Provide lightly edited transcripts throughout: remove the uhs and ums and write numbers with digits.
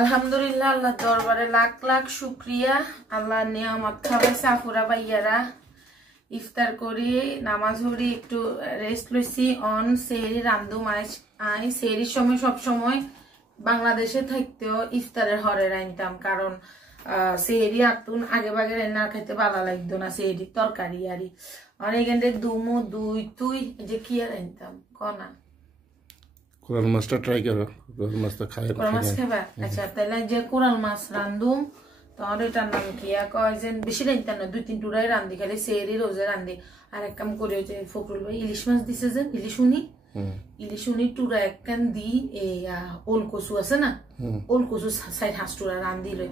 আলহামদুলিল্লাহ আল্লাহ দরবারে লাখ লাখ শুকরিয়া আল্লাহর নিয়ামত খাওয়াই সাফুরা ভাইয়ারা ইফতার করি নামাজ পড়ি একটু রেস্ট লইছি অন সেহরি রান্ধু আই সেহরির সময় সব সময় বাংলাদেশে থাকতেও ইফতারের হরে রাইনতাম কারণ সেহরি আতুন আগে বাগে রান্না খাইতে ভালো লাগতো না সেহরির তরকারি আরি অনেক দুমু দুই তুই যে কি রাইনতাম কনা কোরাল মাছটা ট্রাই করো কোরাল মাছটা খাই কোরাল মাছ খাবা আচ্ছা তাহলে যে কোরাল মাছ রান্ধুম তখন এটার নাম কি কয় যে বেশি রান্ধতাম না 2-3 টুরাই রান্ধি খালি সেহরি রোজে রান্ধি আর এক কাম করে যে ফকরুল ভাই ইলিশ মাছ দিছে যে ইলিশ উনি টুরা এক কান দি এই ওল কচু আছে না ওল কচু সাইড হাঁস টুরা রান্ধি লই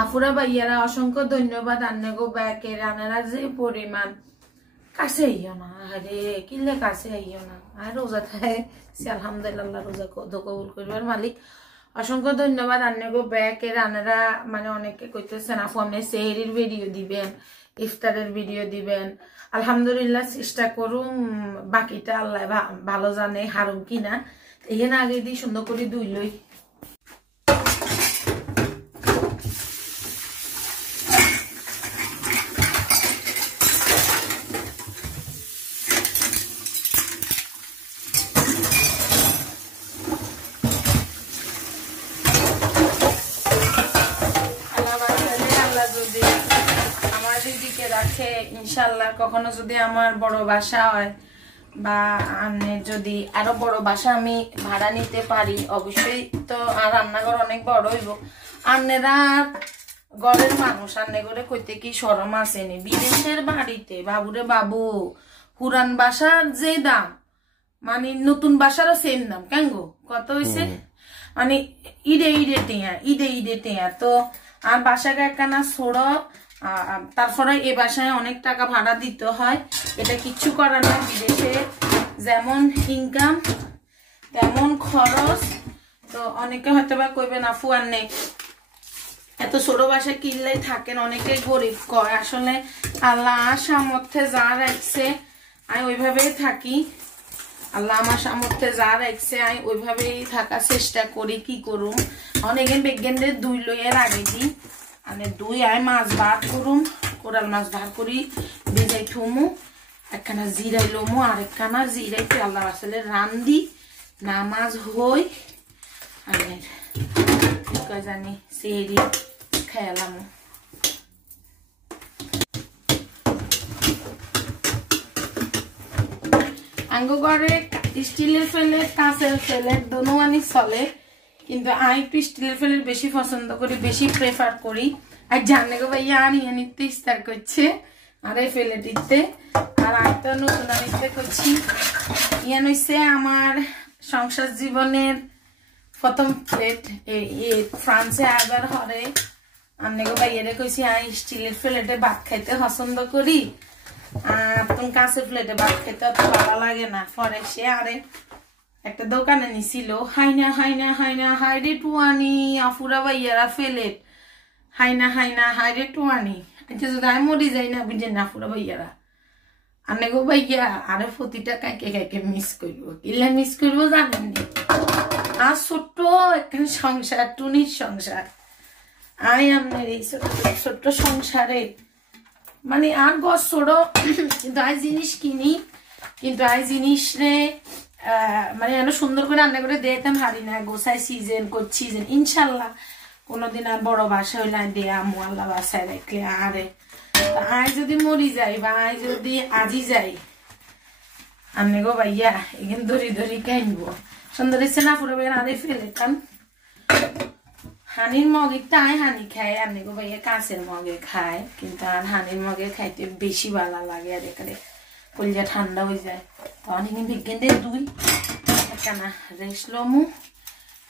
আফুরা ভাইয়ারা অসংখ্য ধন্যবাদ আন্নাগো ব্যাকে রান্নারা যে পরিমাণ কাছে আইও না আরে কিলে কাছে আইও না আর রোজা থাকে আলহামদুলিল্লাহ রোজা কবুল করবার মালিক অসংখ্য ধন্যবাদ আন্নাগো ব্যাকে রান্নারা মানে অনেকে কইতেছেন আপু আপনি সেহরির ভিডিও দিবেন ইফতারের ভিডিও দিবেন আলহামদুলিল্লাহ চেষ্টা করুম বাকিটা আল্লাহ ভালো জানে হারুম কিনা এখানে আগে দিয়ে সুন্দর করে দুই লই ইনশাআল্লাহ কখনো যদি আমার বড় বাসা হয় বা আমি যদি আরো বড় বাসা আমি ভাড়া নিতে পারি অবশ্যই তো আর রান্নাঘর অনেক বড় হইব আন্নেরা ঘরের মানুষ আন্নে করে কইতে কি শরম আসেনি বিদেশের বাড়িতে বাবুরে বাবু পুরান বাসার যে দাম মানে নতুন বাসারও সেম দাম কেন গো কত হয়েছে মানে ঈদে টেয়া তো আর বাসাকে একখানা ছোড়ো তারপরে এ বাসায় অনেক টাকা ভাড়া দিতে হয় এটা কিচ্ছু করার না বিদেশে যেমন ইনকাম তেমন খরচ তো অনেকে হয়তো বা কইবেন আপু আর নেই এত ছোট বাসায় কিনলেই থাকেন অনেকে গরিব কয় আসলে আল্লাহ সামর্থ্যে যা রাখছে আমি ওইভাবেই থাকি আল্লাহ আমার সামর্থ্যে যা রাখছে আমি ওইভাবেই থাকার চেষ্টা করি কি করুম অনেকে বিজ্ঞানদের দুই লইয়ের আগে দিই মানে দুই আয় মাছ বার করুম কোরাল মাছ বার করি ভেজাই থমু একখানা জিরাই লমু আর একখানা জিরাই আল্লাহ আসলে রান্ধি নামাজ হই আর জানি সেহরি খেয়ালাম আঙ্গো ঘরে স্টিলের প্লেট কাঁচের প্লেট দোনো আনি চলে কিন্তু আমি একটু স্টিলের প্লেট বেশি পছন্দ করি বেশি প্রেফার করি আর জানে গো ভাইয়া আর ইয়ে নিতে ইস্তার করছে আর এই প্লেট দিতে আর একটা নতুন আনিতে করছি ইয়ান হইছে আমার সংসার জীবনের প্রথম প্লেট ফ্রান্সে আবার হরে আন্নে গো ভাইয়ারে কইছি আমি স্টিলের প্লেটে ভাত খাইতে পছন্দ করি আর তুমি কাঁচের প্লেটে ভাত খাইতে অত ভালো লাগে না পরে সে আরে একটা দোকানে নিছিল হাইরে টুয়ানি আফুরা ভাইয়ারা ফেলেট হাইরে টুয়ানি আচ্ছা যদি আমি মরি যাই না বুঝেন আফুরা ভাইয়ারা আনে গো ভাইয়া আরে প্রতিটা কাইকে মিস করবো কিলে মিস করবো জানেন নি আর ছোট্ট একখানে সংসার টুনির সংসার আই আপনার এই ছোট্ট সংসারে মানে আর গছ ছোড়ো কিন্তু আই জিনিস কিনি কিন্তু আই জিনিস রে মানে এত সুন্দর করে রান্না করে দিতাম হারি না গোসাই সিজন করছি ইনশাল্লাহ কোনোদিন আর বড় বাসা হইলে দেয়া মোয়াল্লা বাসায় রাখলে আরে আই যদি মরি যাই বা আই যদি আজি যাই আনে গো ভাইয়া এখানে দড়ি কাইনবো সুন্দর ইচ্ছে না পুরো বের আরে ফেলে কান হানির মগে তাই হানি খায় আনে গো ভাইয়া কাঁচের মগে খায় কিন্তু আর হানির মগে খাইতে বেশি ভালো লাগে আর এখানে কলিজা ঠান্ডা হয়ে যায় তখন এখানে বিজ্ঞানদের দুই একখানা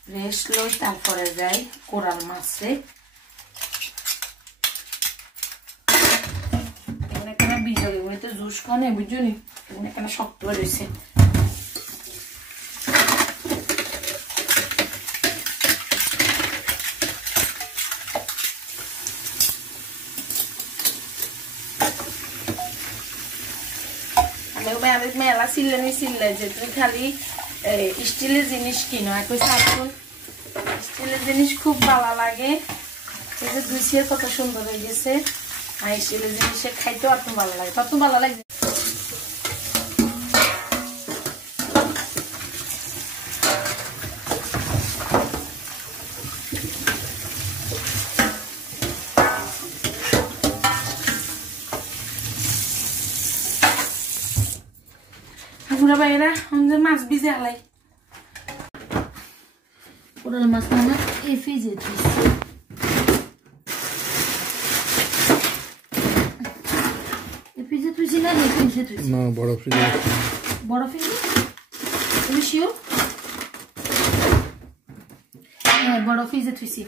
রেস্ট লই তারপরে যাই কোরাল মাছে এখানে একখানা বিজলি তো জুস খানে বুঝলি এখানে একখানা শক্ত রয়েছে মেলা সিল্লে যে তুমি খালি স্টিলের জিনিস কিনো একই সাবুন স্টিল স্টিলের জিনিস খুব ভালো লাগে। এই যে দুইসিয়ে কত সুন্দর হয়ে গেছে। আর স্টিলের জিনিসে খাইতেও এত ভালো লাগে, কত ভালো লাগে। পুরা বাইরা আমাদের মাছ ভিজে আলাই। কোরাল মাছ মানে এই ফ্রিজে দিচ্ছি। এই ফ্রিজে তুইছি না এই ফ্রিজে তুইছি? না, বড় ফ্রিজে। বড় ফ্রিজে? তুমি শিওর? হ্যাঁ, বড় ফ্রিজে তুইছি।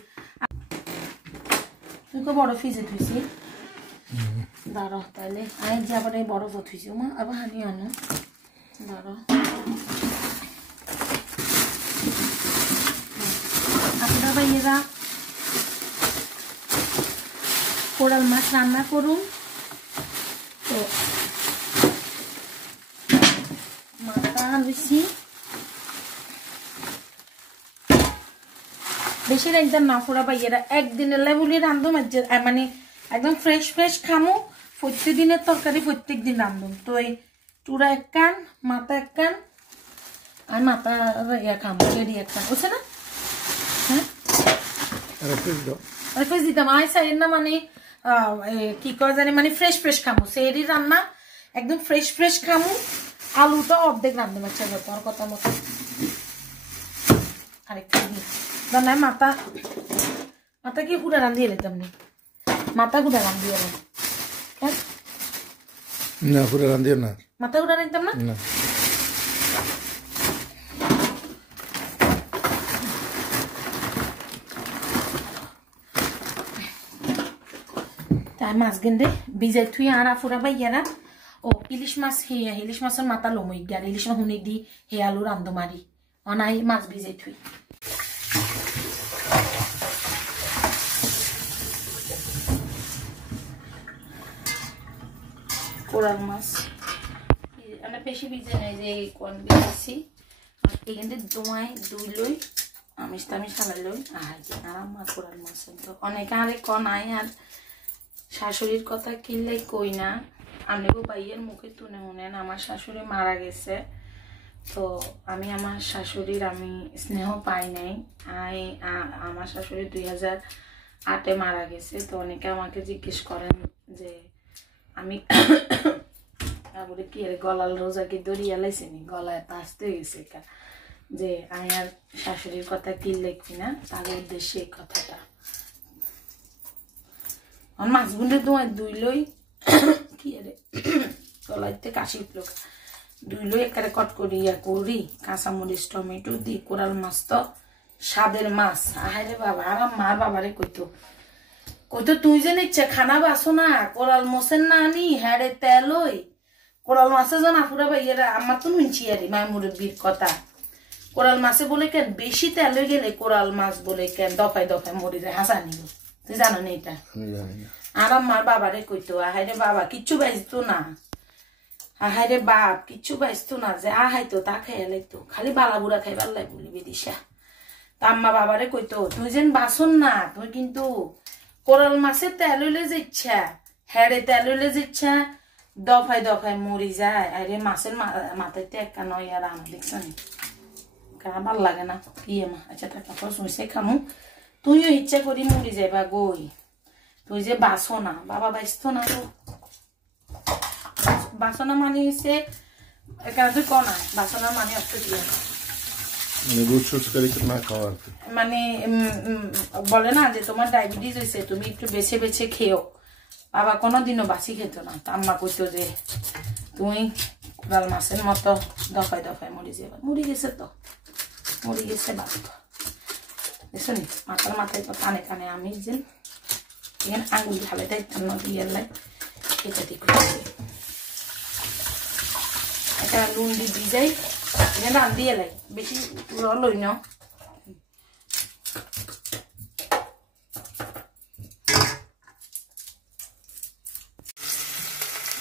তুই তো বড় ফ্রিজে তুইছি। দাঁড়াও তাহলে আয় যাবার এই বড় তুইছি মা, আবার হানি আনো। দাঁড়াও আপনারা ভাইয়েরা কোরাল মাছ রান্না করুন। তো মাথা বেশি বেশি একদম না ফোড়া ভাইয়েরা একদিনের লেবুলি রান্ধো মানে একদম ফ্রেশ ফ্রেশ খামো। প্রত্যেক দিনের তরকারি প্রত্যেক দিন রান্ধুন। তো এই চূড়া এক কান, মাথা এক কান, আর মাথা ইয়া খামো রেডি এক কান, বুঝছে না? হ্যাঁ ফ্রেশ দিতাম আয় সাইড না মানে কি করে জানি মানে ফ্রেশ ফ্রেশ খামো। সেরি রান্না একদম ফ্রেশ ফ্রেশ খামো। আলুটা অর্ধেক রান্ধো বাচ্চা যত আর কথা মতো আরেকটা দিই রান্নায় মাথা মাথা কি পুরা রান্ধিয়ে নিতাম নি, মাথা গুড়া রান্ধিয়ে এলাম। হ্যাঁ না, পুরা রান্ধিয়ে না, মাথা গুড়া রাখতাম না। তাই মাছ গেন্দে বিজাই থুই আর আফুরা ভাইয়ারা ও ইলিশ মাছ হেয়া ইলিশ মাছের মাথা লমই গার ইলিশ মাছ হুনি দি হে আলু রান্ধো মারি অনাই মাছ বিজাই থুই। কোরাল মাছ আমরা বেশি ভিজে নেই যে কোন ভিজেছি এখানে দোয়াই দুই লই আমিষ টামিষ হালাই লই আর যে আরাম মাছ কোরাল মাছ তো অনেকে আরে কনাই আর শাশুড়ির কথা কিনলে কই না। আমনেগো ভাইয়ের মুখে তুনে শুনেন আমার শাশুড়ি মারা গেছে। তো আমি আমার শাশুড়ির আমি স্নেহ পাই নাই। আমার শাশুড়ি 2008-এ মারা গেছে। তো অনেকে আমাকে জিজ্ঞেস করেন যে আমি তারপরে কি গলাল রোজা কি দরিয়া লাইছেনি গলায় পাস্তে হয়ে গেছে যে আমি আর শাশুড়ির কথা কিনলে কিনা তার উদ্দেশ্যে এই কথাটা। মাছ গুন্ডে তোমার দুই লই কি রে গলাইতে কাশি উঠলো দুই লই একারে কট করি ইয়া করি কাঁচামরিচ টমেটো দি কোরাল মাছ তো স্বাদের মাছ। আহারে বাবা আর মার বাবারে কইতো তুই যে ইচ্ছা খানা বাসো না কোরাল মাছের না আনি হ্যারে তেল ওই কোরাল মাছে জানা পুরা ভাইয়েরা আমার তো মিনছি আরে মায়ের মুরব্বির কথা। কোরাল মাছে বলে কেন বেশি তেল হয়ে গেলে কোরাল মাছ বলে কেন দফায় দফায় মরে যায় হাসা নিব। তুই জানো না এটা? আর আমার বাবারে কইতো আহারে বাবা কিচ্ছু বাঁচতো না, আহারে বাপ কিচ্ছু বাঁচতো না যে আহাইতো তা খাইয়া লাইতো খালি বালা বুড়া খাইবার লাই বলি বেদিশা। তা আম্মা বাবারে কইতো তুই যেন বাসন না তুই কিন্তু কোরাল মাছের তেল হইলে যে ইচ্ছা হ্যারে তেল হইলে যে ইচ্ছা দফায় দফায় মরি যায়। আরে মাছের মাথায় একটা নয় আর আমার দেখছো নি কারা ভাল লাগে না ইয়ে মা। আচ্ছা টাকা শুনছে খামু তুইও ইচ্ছা করি মরি যাইবা গই তুই যে বাসো না বাবা বাঁচতো না তো বাসনা মানে হচ্ছে তুই কনা বাসনার মানে অর্থ দিয়ে মানে বলে না যে তোমার ডায়াবেটিস হয়েছে তুমি একটু বেছে বেছে খেও। বাবা কোনোদিনও বাসি খেত না। তা আম্মা কইতো যে তুমি কোরাল মাছের মতো দফায় দফায় মরি যাবে। মরি গেছে তো মরি গেছে বাবা দেখছো নি মাথায় তো কানে কানে আমি যে এখানে আঙুল ঢালে তাই দিয়ে এটা ঠিক একটা নুন দিয়ে যাই এখানে রান দিয়ে লাই বেশি লই ন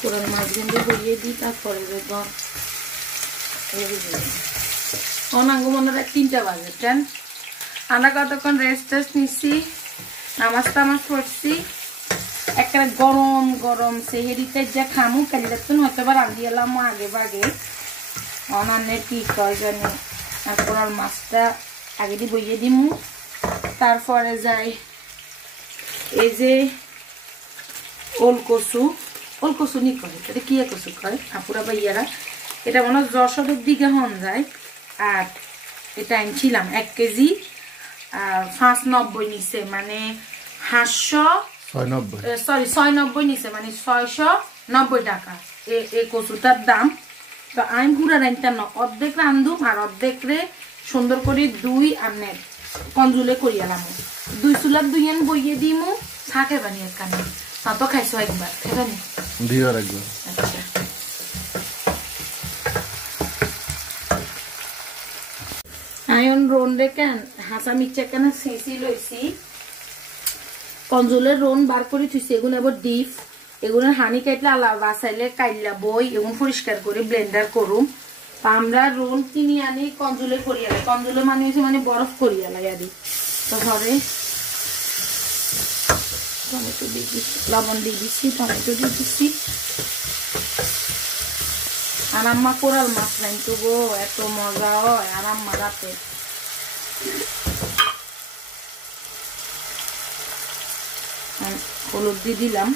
কোরাল মাছ গেন্দে বইয়ে দিই তারপরে অনাঙ্গ মনে হয় 3টা বাজে ট্রেন আমরা কতক্ষণ রেস্ট টেস্ট নিচ্ছি, নামাজ টামাজ পড়ছি, একটা গরম গরম সেহেরিতে যা খামু কালি রাখতেন হয়তো বা রান্ধি এলাম আগে বাগে অনান্যের কি কয় জানি। আর কোরাল মাছটা আগে দিয়ে বইয়ে দিমু, তারপরে যাই এই যে ওল কচু নি করে, এটা কি কচু কয় আপুরা ভাইয়ারা, এটা মনে হয় যশোরের দিকে হন যায়। আর এটা আনছিলাম 1 কেজি 590 নিছে, মানে 690 নিছে, মানে 690 টাকা এই কচুটার দাম। তো আমি পুরা রান্তাম না, অর্ধেক রান্ধুম আর অর্ধেক রে সুন্দর করে দুই আনে কঞ্জুলে করিয়ালাম, 2 চুলার 2 আন বইয়ে দিমু থাকে বানি একখানে তো খাইছো একবার খাইবানি দিবার একবার। আচ্ছা আয়ন রোন রেখেন হাসা মিক্সচার কেন সিসি লইছি, কঞ্জুলের রোন বার করে থুইছি, এগুলো আবার ডিপ, এগুলো হানি কাটলে আলা বাসাইলে কাইলা বই এগুলো পরিষ্কার করে ব্লেন্ডার করুম। আমরা রোল কিনে আনি কঞ্জুলে করিয়ালে, কঞ্জুলে মানে হচ্ছে মানে বরফ করিয়ালে আদি। তো ঘরে টমেটো দিয়ে দিচ্ছি, লবণ দিয়ে দিচ্ছি, টমেটো দিয়ে দিচ্ছি। আর আম্মা কোরাল মাছ রাইতো গো, এত মজা হয়। আর আম্মা রাতে হলুদ দিয়ে দিলাম,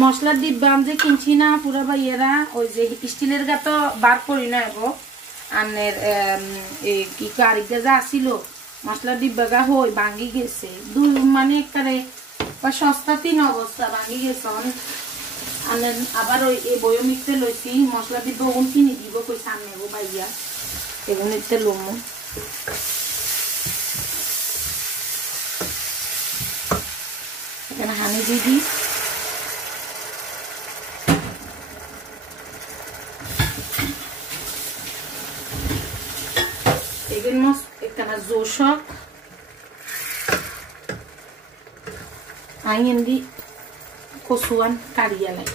মশলার ডিব্বা আমি যে কিনছি না পুরা ভাইয়েরা, ওই যে স্টিলের গা তো বার করি না গো, আনের কি আরেকটা যা আসিল মশলার ডিব্বা গা হই ভাঙ্গি গেছে, দুই মানে একবারে সস্তা 3 অবস্থা ভাঙ্গি গেছে। আনের আবার ওই বয়ম মিক্সে লইছি, মশলা ডিব্বা ওগুন কিনে দিব কই সামনে গো ভাইয়া, এগুলো ইতে লমু। এখানে হানি দিয়ে দিই, এখানে জোশক আইন্দি কচুয়ান কারিয়া লাই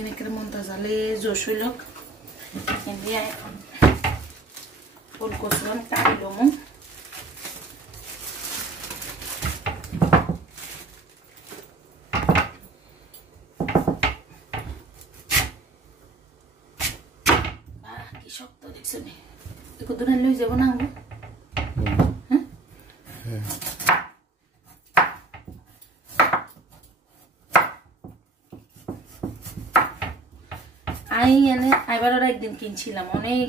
ini kira montazale joshulok ini ya ulkosuan kari lomo ki shokto dekছো নি একটু দূরে লই যাব না আমি আইবার একদিন কিনছিলাম অনেক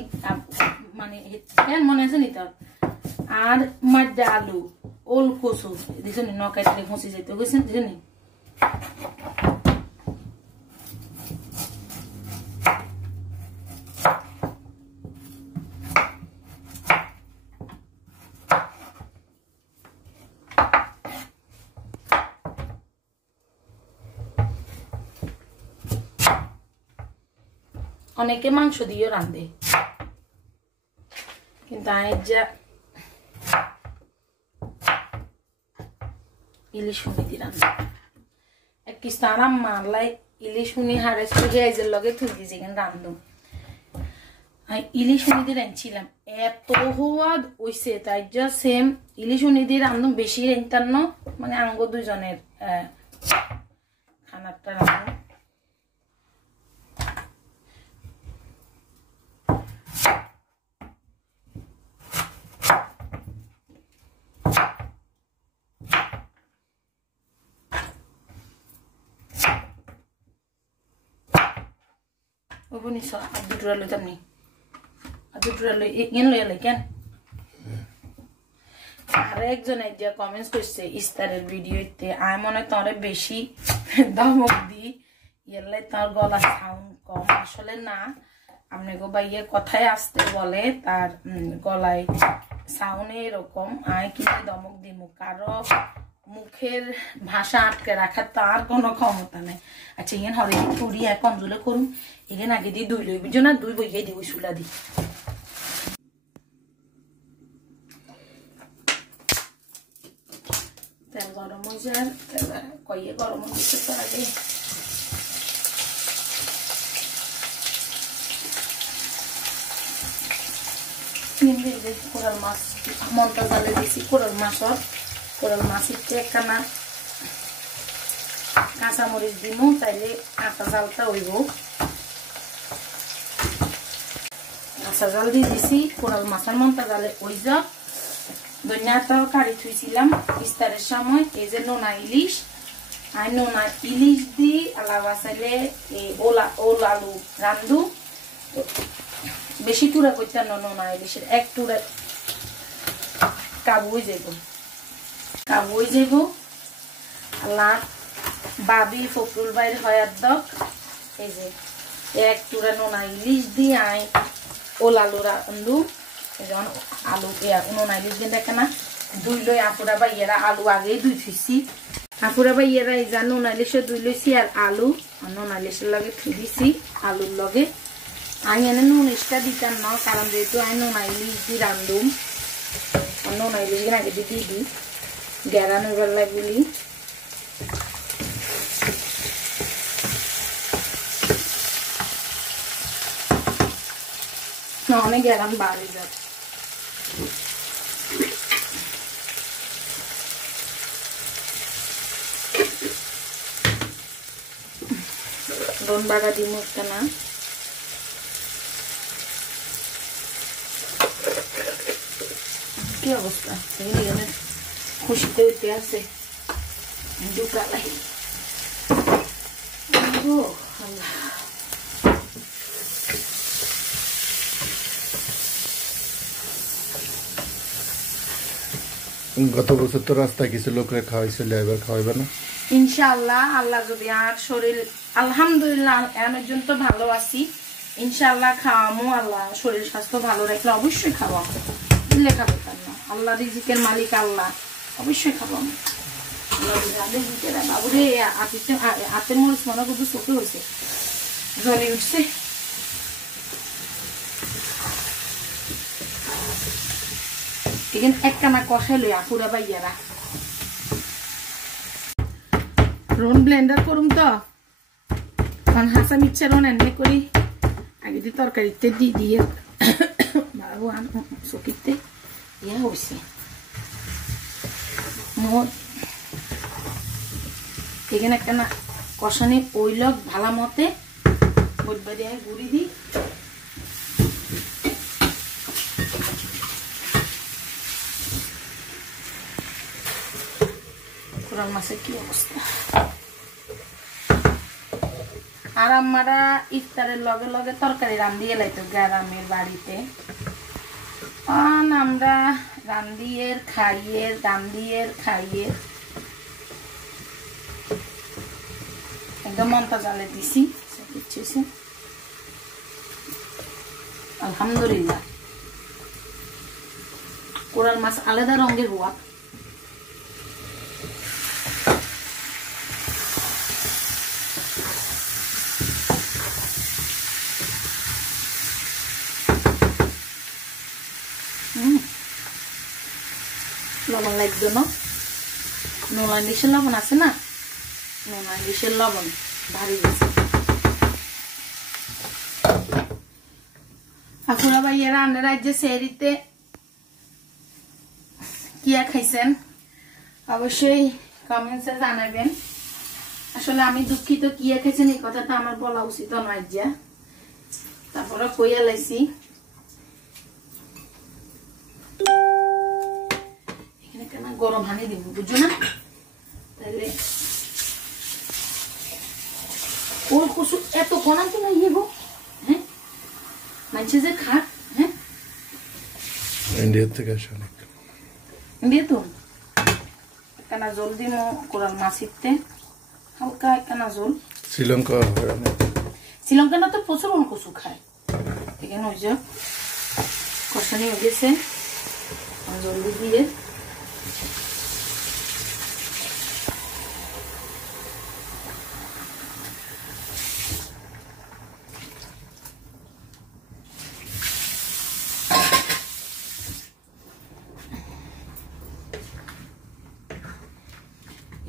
মানে মনে আছে নি তোর, আর মাড্ডা আলু ওল কচু দেখছো নি নকাইতে ফসি যাইতে গেছেন দেখছো নি। অনেকে মাংস দিয়ে রাঁধে, কিন্তু আমি যা ইলিশ হুনি দিয়ে রাঁধে এক কিস্তারাম মারলাই ইলিশ হুনি হাড়ে পেঁয়াজের লগে থুই দিয়েছি কিন্তু রাঁধুম। ইলিশ হুনি দিয়ে রাঁধছিলাম এত হওয়াদ হইছে, তাই যা সেম ইলিশ হুনি দিয়ে রাঁধুম বেশি রাঁধতাম না, মানে আঙ্গ দুজনের খানারটা রাঁধুম। Bonisa adu dura tamni adu dura lo yen lo yale ken আর একজন যে কমেন্টস করছে ইস্তারের ভিডিওতে আই মনে তরে বেশি ধমক দি এলে তার গলা সাউন্ড কম আসলে না আপনি গো ভাইয়ের কথায় আসতে বলে তার গলায় সাউন্ড এরকম আয় কিন্তু দমক দিমু কারো মুখের ভাষা আটকে রাখার তার কোনো ক্ষমতা নেই আচ্ছা ইয়েন হরে করি এখন জুলে করুন এখান আগে দিয়ে দুই লইবি না দুই বইয়ে দিব শুলা দি তেল গরম হয়ে যায় কইয়ে গরম হয়েছে তো আগে কোরাল মাছ মনটা জালে দিছি কোরাল মাছের একখানা কাঁচামরিচ দিমু তাইলে আটা জালটা হইব কাঁচা জাল দিয়ে দিছি কোরাল মাছের মনটা জালে ওই যা ধনিয়া তরকারি থুইছিলাম ইস্তারের সময় এই যে নোনা ইলিশ আর নোনা ইলিশ দি আলাদা চাইলে ওল আলু রান্ধু বেশি টুরা করতে নোনা ইলিশের এক টুরা কাবু হয়ে যাইব আল্লাহ বাবি ফকরুল ভাইয়ের হয়ার দক এই যে এক টুরা নোনা ইলিশ দি আয় ওল আলু রান্ধু যেমন আলু নোনা ইলিশ দিয়ে দেখে না দুই লই আপুরা ভাইয়েরা আলু আগেই দুই থুইছি আপুরা ভাইয়েরা এই যা নোনা ইলিশের দুই লইছি আর আলু নোনা ইলিশের লগে থুই দিছি আলুর লগে আমি এনে নুন ইলিশটা দিতাম না কারণ যেহেতু আমি নোনা ইলিশ দি রান্ধুম নোনা ইলিশ আগে দিয়ে দিই গ্যারানো বেলায় বলি না অনেক গ্যারান বাড়ি যাবে রন বাগা দিমু একটা না কি অবস্থা এখানে খুশিতে হইতে আছে দুকালাই গত বছর তো রাস্তায় কিছু লোকরে খাওয়াইছিল এবার খাওয়াইবে না ইনশাআল্লাহ আল্লাহ যদি আর শরীর আলহামদুলিল্লাহ এখন পর্যন্ত ভালো আছি ইনশাআল্লাহ খাওয়ামো আল্লাহ শরীর স্বাস্থ্য ভালো রাখলে অবশ্যই খাওয়াবো দিলে খাবো না আল্লাহ রিজিকের মালিক আল্লাহ অবশ্যই খাওয়াবো বাবুরে হাতে মরিচ মনে করবো চোখে হয়েছে জ্বলে উঠছে এখানে একখানা কষাই লই আপুরা ভাইয়ারা রোন ব্লেন্ডার করুম তো হাসা মিক্সার রোন এনে করি আগে দিয়ে তরকারিতে দিয়ে বাবু চকিতে ইয়া হয়েছে এখানে একটা না কষানি ওইল ভালো মতে বটবা দিয়ে গুড়ি দিই কোরাল মাছের কি অবস্থা আর আমরা ইফতারের লগে লগে তরকারি রান্ধিয়ে লাইতো গ্রামের বাড়িতে আমরা রান্ধিয়ে খাইয়ে একদম মনটা জালে দিছি আলহামদুলিল্লাহ কোরাল মাছ আলাদা রঙের হওয়া লবণ লাগবে না নোনা ইলিশের লবণ আছে না নোনা ইলিশের লবণ ভারী গেছে আপুরা ভাইয়েরা আপনারা যে সেরিতে কিয়া খাইছেন অবশ্যই কমেন্টসে জানাবেন আসলে আমি দুঃখিত কিয়া খাইছেন এই কথাটা আমার বলা উচিত নয় যা তারপরে কইয়া লাইছি গরম হানি দিব বুঝছো না তাহলে ওর কসু এত কোনা তো নাই গো হ্যাঁ মানছে যে খাট হ্যাঁ ইন্ডিয়া থেকে আসে অনেক ইন্ডিয়া তো কেনা জল দিমো কোরাল মাছিতে হালকা কেনা জল শ্রীলঙ্কা শ্রীলঙ্কা না তো প্রচুর কচু খায় এখানে ওই যে কষানি হয়ে গেছে জলদি দিয়ে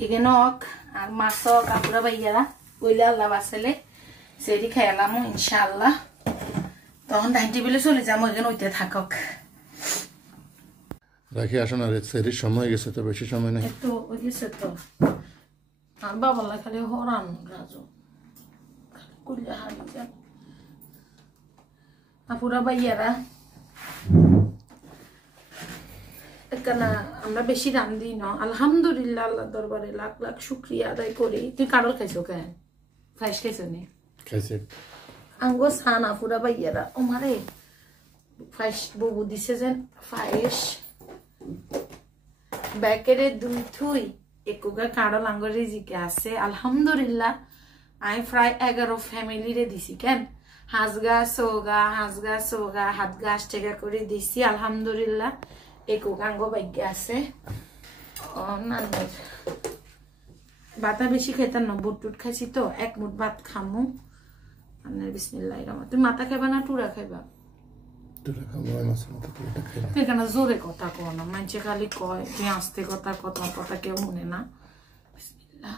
এখানে আর মাছ কাপড়া বাইয়ারা কইলে আল্লাহ বাঁচালে সেটি খেলাম ইনশাআল্লাহ তখন ডাইনিং টেবিলে চলে যাবো এখানে ওইতে থাকক রাখি আসো না সেরির সময় গেছে তো বেশি সময় নেই একটু ওই গেছে তো আর বাবালা খালি হরান রাজু কুলিয়া হারিয়ে যান আপুরা বাইয়ারা কেনা আমরা বেশি রান্ধি না আলহামদুলিল্লাহ আল্লাহ দরবারে লাখ লাখ শুক্রিয়া আদায় করি তুই কারল খাইছো কেন ফ্রাইস খাইছো নি খাইছে আঙ্গো সানা পুরা বাইয়ারা ও মারে ফ্রাইস ববু দিছে যেন ফ্রাইস ব্যাকেরে দুই থুই একুগা কারল আঙ্গো রিজিকে আছে আলহামদুলিল্লাহ আই প্রায় 11 ফ্যামিলি রে দিছি কেন হাজগা সোগা হাত গাছ টেকা করে দিছি আলহামদুলিল্লাহ একুগাঙ্গো ভাগ্য আছে ভাতা বেশি খাইতাম না বুট টুট খাইছি তো এক মুঠ ভাত খামু বিসমিল্লাহির রহমানির তুমি মাথা খাইবা না টুরা খাইবা তুই এখানে জোরে কথা কও না মানুষে খালি কয় তুই আস্তে কথা কথা কেউ মনে না বিসমিল্লাহ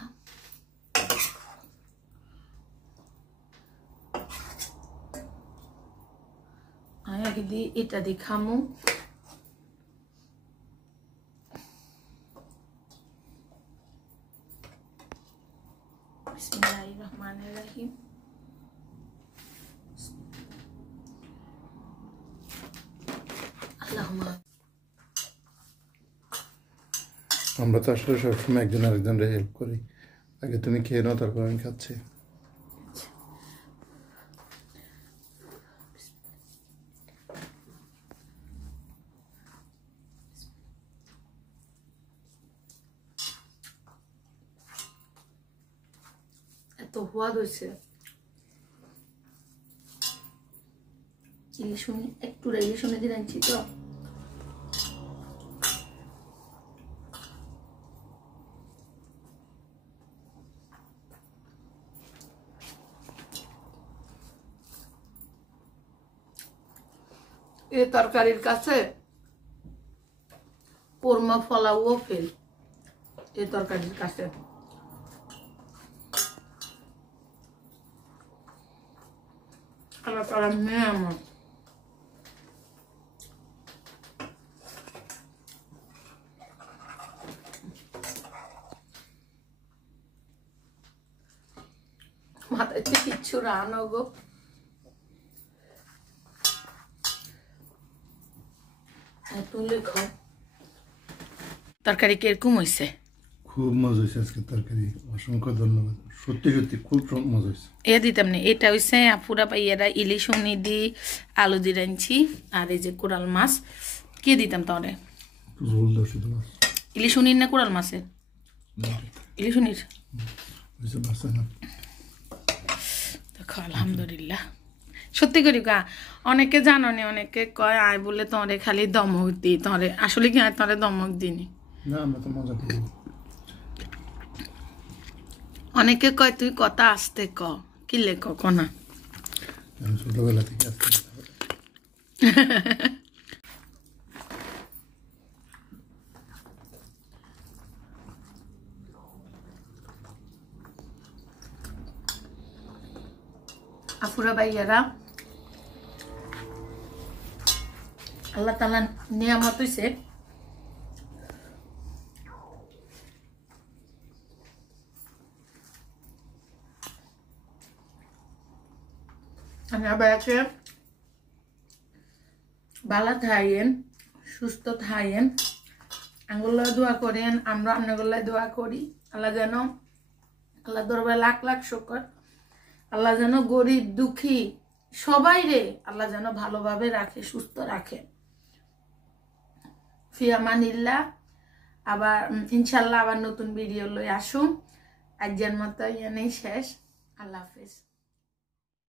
আগে দি এটা দি খামু বিসমিল্লাহিররহমানিররহিম আল্লাহুম্মা আমরা তো আসলে সবসময় একজন আরেকজনের হেল্প করি আগে তুমি খেয়ে নাও তারপর আমি খাচ্ছি এত হুয়াদ হয়েছে ইলিশুনি একটু ইলিশুনি দিন আনছি তো এই তরকারির কাছে কোরমা ফলাও ফেল এই তরকারির কাছে আল্লাহ তাআলা নিয়ামত মাথায় কিচ্ছু রানো গো তুলে খাও তরকারি কিরকম হয়েছে খুব মজা হয়েছে আজকে তরকারি অসংখ্য ধন্যবাদ সত্যি সত্যি খুব মজা হয়েছে এ দিতাম না এটা হয়েছে আপুরা পাইয়ারা ইলিশ উনি দি আলু দিয়ে রাঁধছি আর এই যে কোরাল মাছ কে দিতাম তাহলে ঝোল দাও শুধু মাছ ইলিশ উনির না কোরাল মাছের ইলিশ উনির দেখো আলহামদুলিল্লাহ সত্যি করি কা অনেকে জানো নি অনেকে কয় আয় বলে তোরে খালি দমক দি তোরে আসলে কি তোরে দমক দিনি না আমরা তো মজা করি অনেকে কয় তুই কথা আসতে ক কি লেখ কনা আমি ছোটবেলা থেকে আসতে আপুরা ভাইয়ারা আল্লাহ তাআলা নিয়ামত হইছে আপনাকে ভালো থাকেন সুস্থ থাকেন আঙ্গুল্লা দোয়া করেন আমরা আপনাগুল্লা দোয়া করি আল্লাহ যেন আল্লাহ দরবারে লাখ লাখ শুকর আল্লাহ যেন গরিব দুঃখী সবাই রে আল্লাহ যেন ভালোভাবে রাখে সুস্থ রাখে ফিয়ামানিল্লাহ আবার ইনশাল্লাহ আবার নতুন ভিডিও লই আসুন আজকের মতো এখানেই শেষ আল্লাহ হাফেজ।